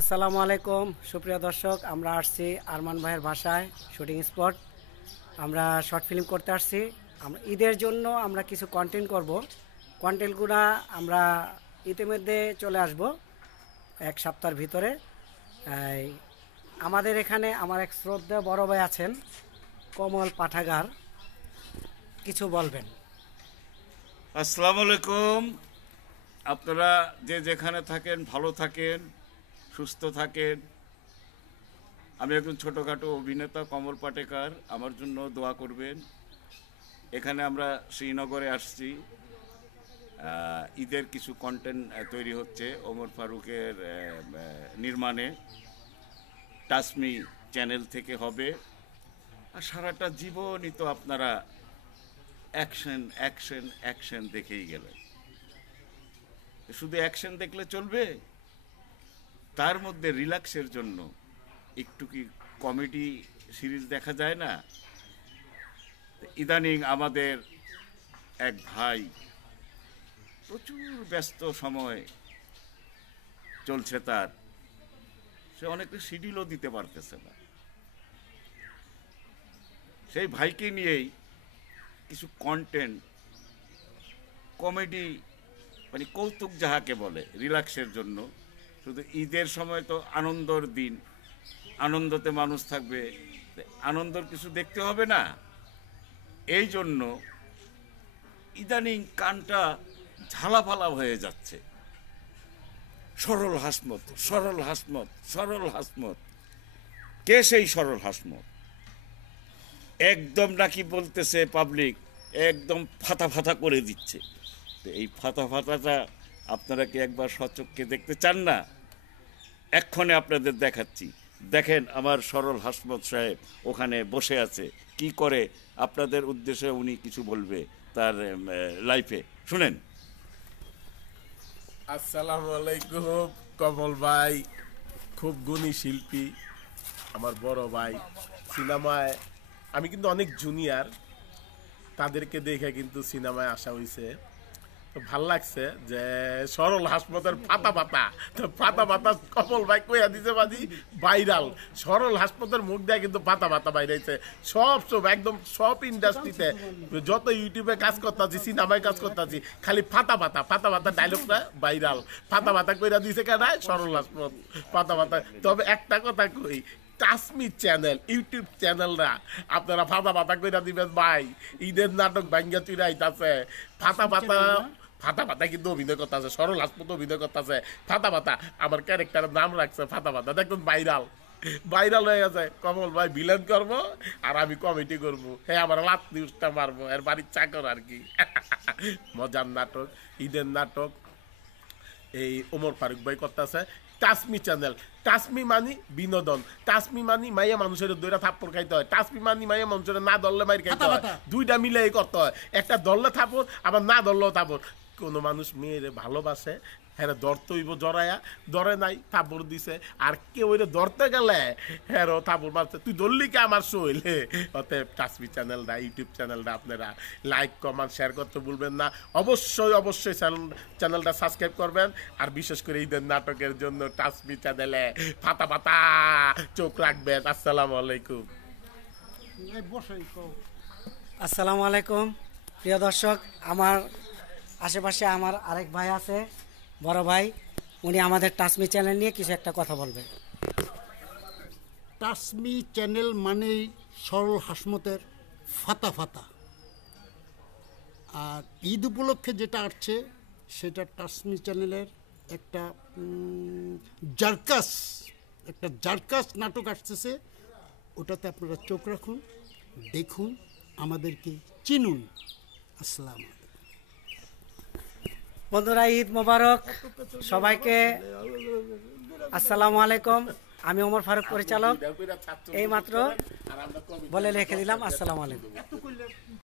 আসসালামু আলাইকুম সুপ্রিয় দর্শক, আমরা আসছি আরমান ভাইয়ের বাসায় শুটিং স্পট। আমরা শর্ট ফিল্ম করতে আসছি। আমরা ঈদের জন্য আমরা কিছু কন্টেন্ট করব। কন্টেন্টগুলো আমরা ইতিমধ্যে চলে আসব এক সপ্তাহের ভিতরে। আমাদের এখানে আমার এক শ্রদ্ধা বড় ভাই আছেন, কমল পাঠাগার, কিছু বলবেন। আসসালামু আলাইকুম। আপনারা যে যেখানে থাকেন ভালো থাকেন, সুস্থ থাকেন। আমি একজন ছোটোখাটো অভিনেতা কমল পাটেকার, আমার জন্য দোয়া করবেন। এখানে আমরা শ্রীনগরে আসছি, ঈদের কিছু কন্টেন্ট তৈরি হচ্ছে ওমর ফারুকের নির্মাণে। টাসমি চ্যানেল থেকে হবে। আর সারাটা জীবনই তো আপনারা অ্যাকশন অ্যাকশন অ্যাকশন দেখেই গেলেন। শুধু অ্যাকশন দেখলে চলবে? তার মধ্যে রিল্যাক্সের জন্য একটু কি কমেডি সিরিজ দেখা যায় না? ইদানিং আমাদের এক ভাই প্রচুর ব্যস্ত সময় চলছে তার, সে অনেকটা শিডিউলও দিতে পারতেছে না। সেই ভাইকে নিয়েই কিছু কন্টেন্ট, কমেডি, মানে কৌতুক যাহাকে বলে, রিল্যাক্সের জন্য। শুধু ঈদের সময় তো আনন্দর দিন, আনন্দতে মানুষ থাকবে, আনন্দর কিছু দেখতে হবে না? এই জন্য ইদানিং কানটা ঝালাফালা হয়ে যাচ্ছে। সরল হাসমত, সরল হাসমত, সরল হাসমত। কে সেই সরল হাসমত? একদম নাকি বলতেছে পাবলিক একদম ফাতা ফাতা করে দিচ্ছে। তো এই ফাতা ফাতাটা আপনারা কি একবার সচক্ষে দেখতে চান না? এক্ষণে আপনাদের দেখাচ্ছি। দেখেন আমার সরল হাসমত সাহেব ওখানে বসে আছে, কি করে আপনাদের উদ্দেশ্যে উনি কিছু বলবে তার লাইফে, শুনেন। আসসালামু আলাইকুম। কমল ভাই খুব গুণী শিল্পী, আমার বড় ভাই। সিনেমায় আমি কিন্তু অনেক জুনিয়র, তাদেরকে দেখে কিন্তু সিনেমায় আসা হয়েছে। তো ভাল লাগছে যে সরল হাসপাতাল ফাতা পাতা, তো ফাতা পাতা কমল ভাই কইয়া দিছে বাজি ভাইরাল। সরল হাসপাতাল মুখ দেয় কিন্তু ফাতা পাতা বাইরাইছে। সব একদম সব ইন্ডাস্ট্রিতে যত ইউটিউবে কাজ করতেছি, সিনেমায় কাজ করতেছি, খালি ফাতা পাতা ডায়লগটা ভাইরাল। ফাতা পাতা কইরা দিছে কেনায় সরল হাসপাতাল ফাতা পাতা। তবে একটা কথা কই, টাসমি চ্যানেল, ইউটিউব চ্যানেলরা আপনারা ফাতা পাতা কইরা দিবেন ভাই। ঈদের নাটক ভাঙ্গা চুরাইতাছে। ফাতা পাতা কিন্তু অভিনয় করতে আছে, সরল হাসপাতাল অভিনয় করতে আছে। ফাতা পাতা আমার ক্যারেক্টারের নাম রাখছে ফাতা পাতা। দেখুন ভাইরাল হয়ে গেছে। কমল ভাই ভিলেন করবো আর আমি কমেডি করবো। হ্যাঁ, আমার লাত নিউজটা মারবো, এর বাড়ির চাকর আর কি। মজার নাটক, ঈদের নাটক এই ওমর ফারুক ভাই করতেছে। টাসমি চ্যানেল, টাসমি মানি বিনোদন, টাসমি মানি মাইয়া মানুষের দুইটা থাপ্পড় খাইতে হয়, টাসমি মানি মাইয়া মানুষের না ধরলে মাইর খাইতে হয়, দুইটা মিলে করতে হয়। একটা ধরলে থাপ্পড়, আবার না ধরলেও থাপ্পড়। কোনো মানুষ মেয়েরে ভালোবাসে, হ্যাঁ ধরতে হইব জড়াইয়া, ধরে নাই থাপ্পড় দিছে। আর কেউ ওইটা ধরতে গেলে হ্যাঁ থাপ্পড় মারছে, তুই ধরলি কে আমার শৈলে। অতএব টাসমি চ্যানেলটা, ইউটিউব চ্যানেলটা আপনারা লাইক কমেন্ট শেয়ার করতে ভুলবেন না। অবশ্যই চ্যানেলটা সাবস্ক্রাইব করবেন। আর বিশেষ করে ঈদের নাটকের জন্য টাসমি চ্যানেলে ফাতা পাতা চোখ রাখবেন। আসসালামু আলাইকুম। আসসালামু আলাইকুম প্রিয় দর্শক, আমার আশেপাশে আমার আরেক ভাই আছে, বড় ভাই। উনি আমাদের টাসমি চ্যানেল নিয়ে কিছু একটা কথা বলবে। টাসমি চ্যানেল মানেই সরল হাসমতের ফাতা ফাতা। আর ঈদ উপলক্ষে যেটা আসছে সেটা টাসমি চ্যানেলের একটা জারকাস নাটক আসতেছে। ওটাতে আপনারা চোখ রাখুন, দেখুন, আমাদেরকে চিনুন। আসসালাম বন্ধুরা, ঈদ মোবারক সবাইকে। আসসালামু আলাইকুম। আমি ওমর ফারুক পরিচালক, এইমাত্র বলে রেখে দিলাম। আসসালামু আলাইকুম।